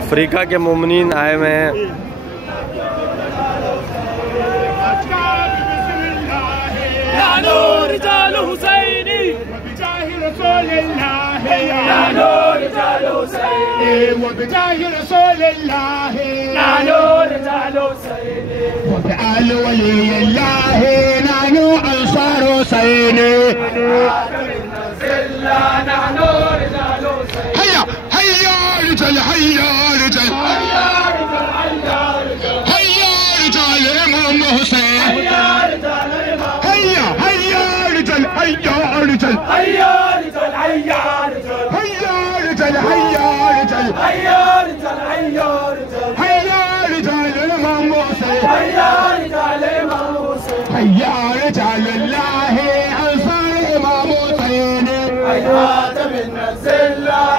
अफ्रीका के मोमिनीन आए हुए हैं। هيا هيا رجال هيا رجال هيا رجال الإمام حسين هيا هيا رجال هيا رجال هيا رجال هيا رجال هيا رجال هيا رجال هيا رجال هيا رجال الإمام حسين هيا رجال الإمام حسين هيا رجال الله أنصار الإمام حسين هيا من الزلة